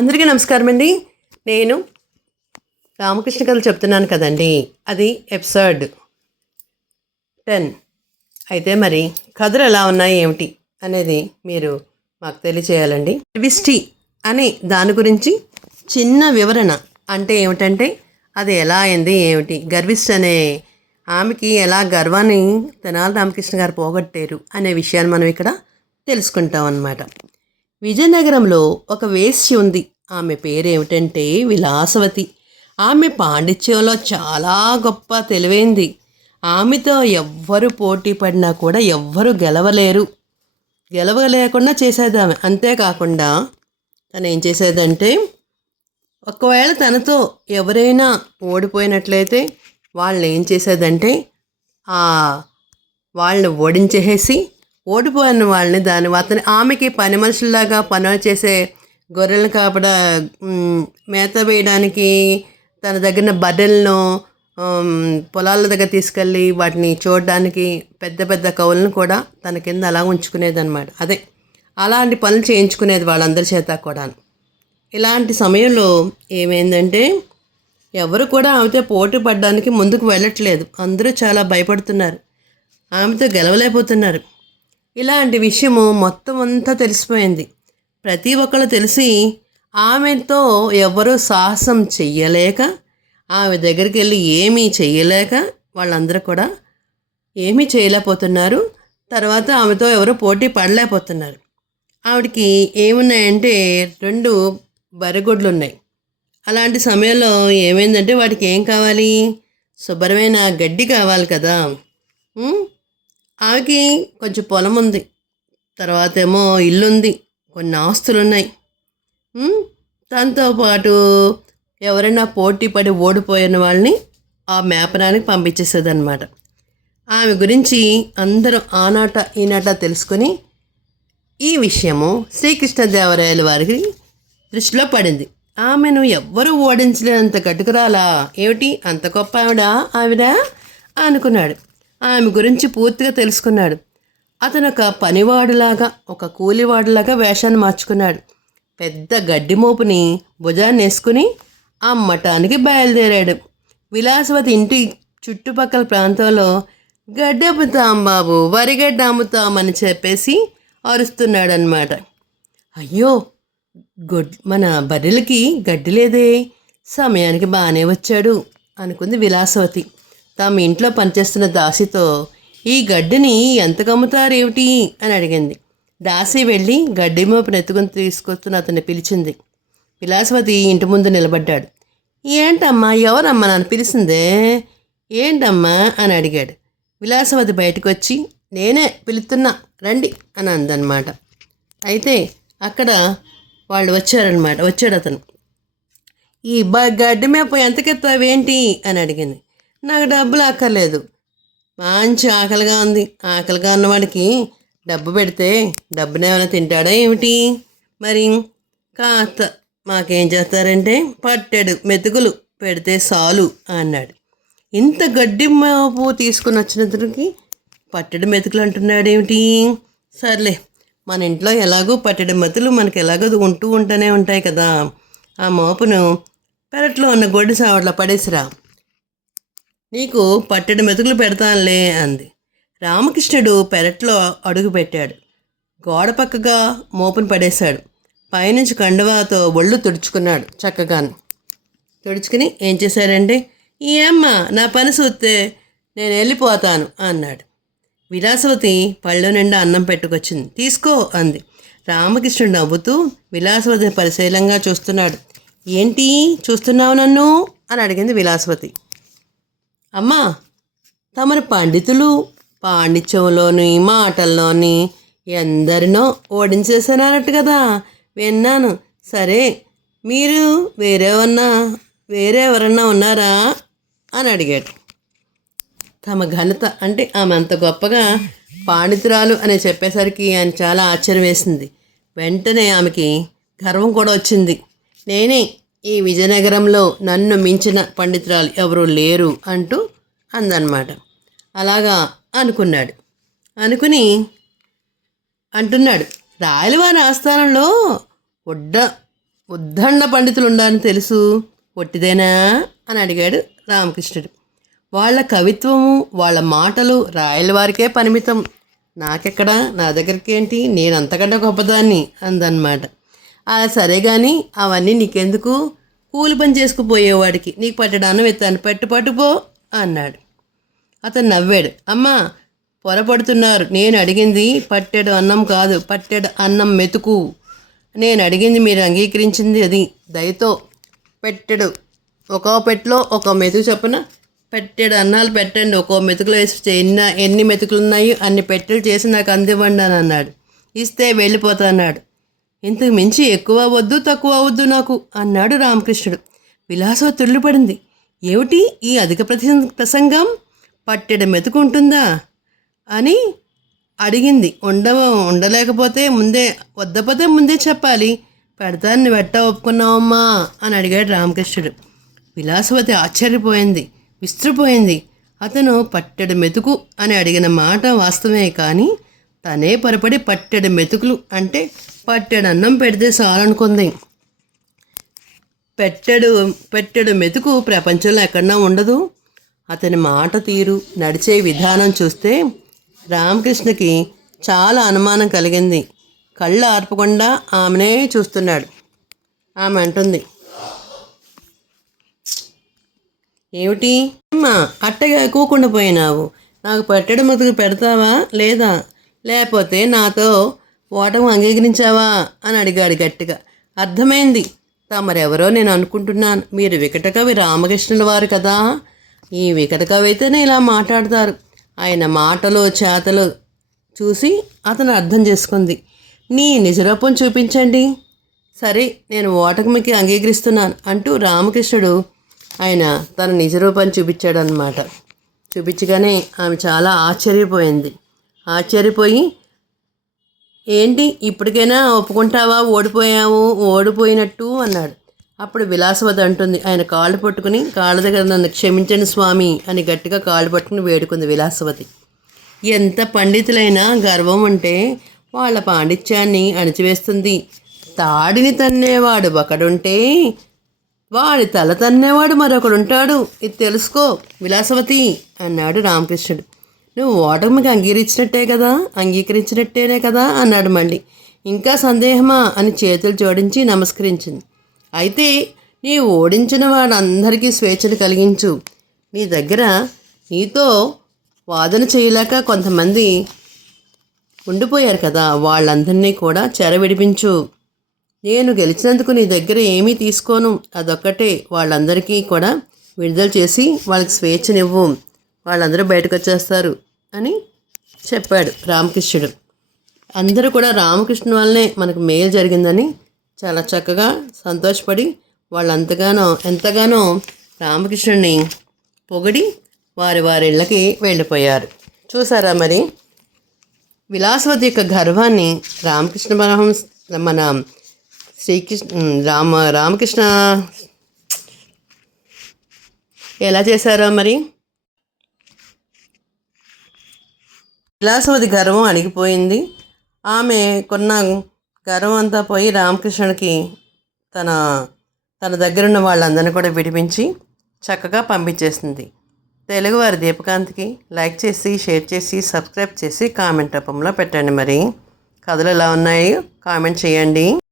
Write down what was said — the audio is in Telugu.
అందరికీ నమస్కారం అండి. నేను రామకృష్ణ కథలు చెప్తున్నాను కదండి. అది ఎపిసోడ్ టెన్. అయితే మరి కథలు ఎలా ఉన్నాయి ఏమిటి అనేది మీరు మాకు తెలియచేయాలండి. విష్టి అని దాని గురించి చిన్న వివరణ అంటే ఏమిటంటే అది ఎలా అయింది ఏమిటి? గర్విష్ఠ అనే ఆమెకి ఎలా గర్వాన్ని తెనాలి రామకృష్ణ గారు పోగొట్టారు అనే విషయాన్ని మనం ఇక్కడ తెలుసుకుంటాం అన్నమాట విజయనగరంలో ఒక వేశ్య ఉంది. ఆమె పేరు ఏమిటంటే విలాసవతి. ఆమె పాండిత్యంలో చాలా గొప్ప తెలివైంది. ఆమెతో ఎవ్వరు పోటీ పడినా కూడా ఎవ్వరు గెలవలేరు. గెలవలేకుండా చేసేది ఆమె. అంతేకాకుండా తను ఏం చేసేదంటే ఒకవేళ తనతో ఎవరైనా ఓడిపోయినట్లయితే వాళ్ళని ఏం చేసేదంటే ఆ వాళ్ళని ఓడించేసి ఓడిపోయిన వాళ్ళని దాని అతని ఆమెకి పని మనుషుల్లాగా పనులు చేసే గొర్రెలను కాపడ మేత వేయడానికి తన దగ్గర బర్రెలను పొలాల దగ్గర తీసుకెళ్ళి వాటిని చూడడానికి పెద్ద పెద్ద కవులను కూడా తన కింద అలా ఉంచుకునేదన్నమాట. అదే అలాంటి పనులు చేయించుకునేది వాళ్ళందరి చేత కూడా ఇలాంటి సమయంలో ఏమైందంటే ఎవరు కూడా ఆమెతో పోటీ పడడానికి ముందుకు వెళ్ళట్లేదు. అందరూ చాలా భయపడుతున్నారు. ఆమెతో గెలవలేకపోతున్నారు. ఇలాంటి విషయము మొత్తం అంతా తెలిసిపోయింది. ప్రతి ఒక్కరు తెలిసి ఆమెతో ఎవరూ సాహసం చెయ్యలేక ఆమె దగ్గరికి వెళ్ళి ఏమీ చెయ్యలేక వాళ్ళందరూ కూడా ఏమీ చేయలేకపోతున్నారు. తర్వాత ఆమెతో ఎవరు పోటీ పడలేకపోతున్నారు. ఆవిడకి ఏమున్నాయంటే రెండు బరిగొడ్లు ఉన్నాయి అలాంటి సమయంలో ఏమైందంటే వాటికి ఏం కావాలి? శుభ్రమైన గడ్డి కావాలి కదా. ఆమెకి కొంచెం పొలం ఉంది. తర్వాత ఏమో ఇల్లు ఉంది కొన్ని ఆస్తులు ఉన్నాయి దాంతోపాటు ఎవరైనా పోటీ పడి ఓడిపోయిన వాళ్ళని ఆ మేపనానికి పంపించేసేదన్నమాట. ఆమె గురించి అందరూ ఆనాట ఈనాట తెలుసుకొని ఈ విషయము శ్రీకృష్ణదేవరాయల వారికి దృష్టిలో పడింది. ఆమెను ఎవ్వరూ ఓడించలేనంత గట్టుకురాలా ఏమిటి? అంత గొప్ప ఆవిడ? ఆవిడ? అనుకున్నాడు. ఆమె గురించి పూర్తిగా తెలుసుకున్నాడు. అతను ఒక పనివాడులాగా ఒక కూలివాడులాగా వేషాన్ని మార్చుకున్నాడు. పెద్ద గడ్డి మోపుని భుజాన్ని వేసుకుని అమ్మటానికి బయలుదేరాడు. విలాసవతి ఇంటి చుట్టుపక్కల ప్రాంతంలో గడ్డి అమ్ముతాం బాబు వరిగడ్డ అమ్ముతామని చెప్పేసి అరుస్తున్నాడనమాట అయ్యో గొడ్ మన బర్రెలకి గడ్డి లేదే సమయానికి బాగానే వచ్చాడు అనుకుంది విలాసవతి. తమ ఇంట్లో పనిచేస్తున్న దాసితో ఈ గడ్డిని ఎంత కమ్ముతారేమిటి అని అడిగింది. దాసి వెళ్ళి గడ్డి మోపు నెత్తుకుని తీసుకొస్తున్న అతన్ని పిలిచింది. విలాసవతి ఇంటి ముందు నిలబడ్డాడు. ఏంటమ్మా ఎవరమ్మా నన్ను పిలిచిందే ఏంటమ్మా? అని అడిగాడు. విలాసవతి బయటకు వచ్చి నేనే పిలుస్తున్నా రండి అని అందనమాట అయితే అక్కడ వాళ్ళు వచ్చారనమాట వచ్చాడు అతను. ఈ బ గడ్డి మేప ఎంతకెత్తావేంటి? అని అడిగింది. నాకు డబ్బులు అక్కర్లేదు మంచి ఆకలిగా ఉంది. ఆకలిగా ఉన్నవాడికి డబ్బు పెడితే డబ్బుని ఏమైనా తింటాడా ఏమిటి? మరి కాస్త మాకేం చేస్తారంటే పట్టెడు మెతుకులు పెడితే చాలు అన్నాడు. ఇంత గడ్డి మోపు తీసుకుని వచ్చినందుకు పట్టెడు మెతుకులు అంటున్నాడు ఏమిటి? సర్లే మన ఇంట్లో ఎలాగో పట్టెడు మెతులు మనకి ఎలాగో ఉంటూ ఉంటూనే ఉంటాయి కదా. ఆ మోపును పెరట్లో ఉన్న గొడ్డు సావట్లో పడేసిరా. నీకు పట్టెడు మెతుకులు పెడతానులే అంది. రామకృష్ణుడు పెరట్లో అడుగు పెట్టాడు. గోడ పక్కగా మోపును పడేశాడు. పైనుంచి కండువాతో ఒళ్ళు తుడుచుకున్నాడు చక్కగాను. తుడుచుకుని ఏం చేశాడంటే ఏమ్మా నా పని చూస్తే నేను వెళ్ళిపోతాను అన్నాడు. విలాసవతి పళ్ళు నిండా అన్నం పెట్టుకొచ్చింది. తీసుకో అంది. రామకృష్ణుడు నవ్వుతూ విలాసవతిని పరిశీలంగా చూస్తున్నాడు. ఏంటి? చూస్తున్నావు నన్ను? అని అడిగింది విలాసవతి. అమ్మా తమరు పండితులు పాండిత్యంలోని మాటల్లోని ఎందరినో ఓడించేసానన్నట్టు కదా. విన్నాను. సరే మీరు వేరేవన్నా వేరే ఎవరన్నా ఉన్నారా? అని అడిగాడు. తమ ఘనత అంటే ఆమె అంత గొప్పగా పాండితురాలు అని చెప్పేసరికి ఆయన చాలా ఆశ్చర్యం వేసింది. వెంటనే ఆమెకి గర్వం కూడా వచ్చింది. నేనే ఈ విజయనగరంలో నన్ను మించిన పండితురాలు ఎవరూ లేరు అంటూ అందనమాట. అలాగా అనుకున్నాడు. అనుకుని అంటున్నాడు రాయలవారి ఆస్థానంలో ఉడ్డ ఉద్దండ పండితులు ఉండాలని తెలుసు ఒట్టిదేనా అని అడిగాడు రామకృష్ణుడు. వాళ్ళ కవిత్వము వాళ్ళ మాటలు రాయలవారికే పరిమితం. నాకెక్కడ? నా దగ్గరికి ఏంటి నేను అంతకంటే గొప్పదాన్ని అందనమాట. ఆ సరే కానీ అవన్నీ నీకెందుకు? కూలి పని చేసుకుపోయేవాడికి నీకు పట్టడాన్ని ఎత్తాను పెట్టు పట్టుపో అన్నాడు. అతను నవ్వాడు. అమ్మా పొరపడుతున్నారు. నేను అడిగింది పట్టెడు అన్నం కాదు పట్టెడు అన్నం మెతుకు. నేను అడిగింది మీరు అంగీకరించింది అది. దయతో పెట్టెడు. ఒక్కో పెట్టెలో ఒక మెతుకు చొప్పున పెట్టెడు అన్నాలు పెట్టండి. ఒక్కో మెతుకులు వేసి ఎన్ని ఎన్ని మెతుకులు ఉన్నాయో అన్ని పెట్టెలు చేసి నాకు అందివ్వండి అని అన్నాడు. ఇస్తే వెళ్ళిపోతా అన్నాడు. ఇంతకు మించి ఎక్కువ వద్దు తక్కువ వద్దు నాకు అన్నాడు రామకృష్ణుడు. విలాసో తుళ్ళుపడింది ఏమిటి ఈ అధిక ప్రతి ప్రసంగం? పట్టెడ మెతుకు ఉంటుందా అని అడిగింది. ఉండ ఉండలేకపోతే ముందే వద్దపోతే ముందే చెప్పాలి. పెడతాన్ని వెట్ట ఒప్పుకున్నావమ్మా అని అడిగాడు రామకృష్ణుడు. విలాసవతి ఆశ్చర్యపోయింది. విస్త్రిపోయింది అతను పట్టెడు మెతుకు అని అడిగిన మాట వాస్తవమే కానీ తనే పొరపడి పట్టెడు మెతుకులు అంటే పట్టెడు అన్నం పెడితే చాలనుకుంది. పెట్టెడు పెట్టెడు మెతుకు ప్రపంచంలో ఎక్కడన్నా ఉండదు. అతని మాట తీరు నడిచే విధానం చూస్తే రామకృష్ణకి చాలా అనుమానం కలిగింది. కళ్ళు ఆర్పకుండా ఆమెనే చూస్తున్నాడు. ఆమె అంటుంది ఏమిటి? అమ్మా అట్టగా కూకుండా పోయినావు. నాకు పట్టెడు ముతుకు పెడతావా లేదా? లేకపోతే నాతో ఓటం అంగీకరించావా అని అడిగాడు గట్టిగా. అర్థమైంది. తమరెవరో నేను అనుకుంటున్నాను. మీరు వికట కవి రామకృష్ణుల వారు కదా. ఈ వికటకవి అయితేనే ఇలా మాట్లాడతారు. ఆయన మాటలు చేతలు చూసి అతను అర్థం చేసుకుంది. నీ నిజరూపం చూపించండి. సరే నేను ఓటమికి అంగీకరిస్తున్నాను అంటూ రామకృష్ణుడు ఆయన తన నిజరూపాన్ని చూపించాడనమాట చూపించగానే ఆమె చాలా ఆశ్చర్యపోయింది. ఆశ్చర్యపోయి ఏంటి ఇప్పటికైనా ఒప్పుకుంటావా? ఓడిపోయావు ఓడిపోయినట్టు అన్నాడు. అప్పుడు విలాసవతి అంటుంది ఆయన కాళ్ళు పట్టుకుని కాళ్ళ దగ్గర నన్ను క్షమించండి స్వామి అని గట్టిగా కాళ్ళు పట్టుకుని వేడుకుంది విలాసవతి. ఎంత పండితులైనా గర్వం ఉంటే వాళ్ళ పాండిత్యాన్ని అణిచివేస్తుంది. తాడిని తన్నేవాడు ఒకడుంటే వాడి తల తన్నేవాడు మరొకడుంటాడు. ఇది తెలుసుకో విలాసవతి అన్నాడు రామకృష్ణుడు. నువ్వు ఓటమికి అంగీకరించినట్టే కదా? అంగీకరించినట్టేనే కదా? అన్నాడు మళ్ళీ. ఇంకా సందేహమా? అని చేతులు జోడించి నమస్కరించింది. అయితే నీ ఓడించిన వాడందరికీ స్వేచ్ఛను కలిగించు. నీ దగ్గర నీతో వాదన చేయలేక కొంతమంది ఉండిపోయారు కదా? వాళ్ళందరినీ కూడా చెర విడిపించు. నేను గెలిచినందుకు నీ దగ్గర ఏమీ తీసుకోను. అదొక్కటే. వాళ్ళందరికీ కూడా విడుదల చేసి వాళ్ళకి స్వేచ్ఛనివ్వు. వాళ్ళందరూ బయటకు వచ్చేస్తారు అని చెప్పాడు రామకృష్ణుడు. అందరూ కూడా రామకృష్ణ వల్లనే మనకు మేలు జరిగిందని చాలా చక్కగా సంతోషపడి వాళ్ళంతగానో ఎంతగానో రామకృష్ణుడిని పొగిడి వారి వారి ఇళ్ళకి వెళ్ళిపోయారు. చూసారా మరి? విలాసవతి యొక్క గర్వాన్ని రామకృష్ణ పరమహంస మన శ్రీకృష్ణ రామ రామకృష్ణ ఎలా చేశారో మరి? విలాసవతి గర్వం అణిగిపోయింది. ఆమె కొన్న గర్వం అంతా పోయి రామకృష్ణుడికి తన తన దగ్గరున్న వాళ్ళందరినీ కూడా విడిపించి చక్కగా పంపించేసింది. తెలుగువారి దీపకాంత్కి లైక్ చేసి షేర్ చేసి సబ్స్క్రైబ్ చేసి కామెంట్ రూపంలో పెట్టండి మరి. కథలు ఎలా ఉన్నాయి? కామెంట్ చేయండి.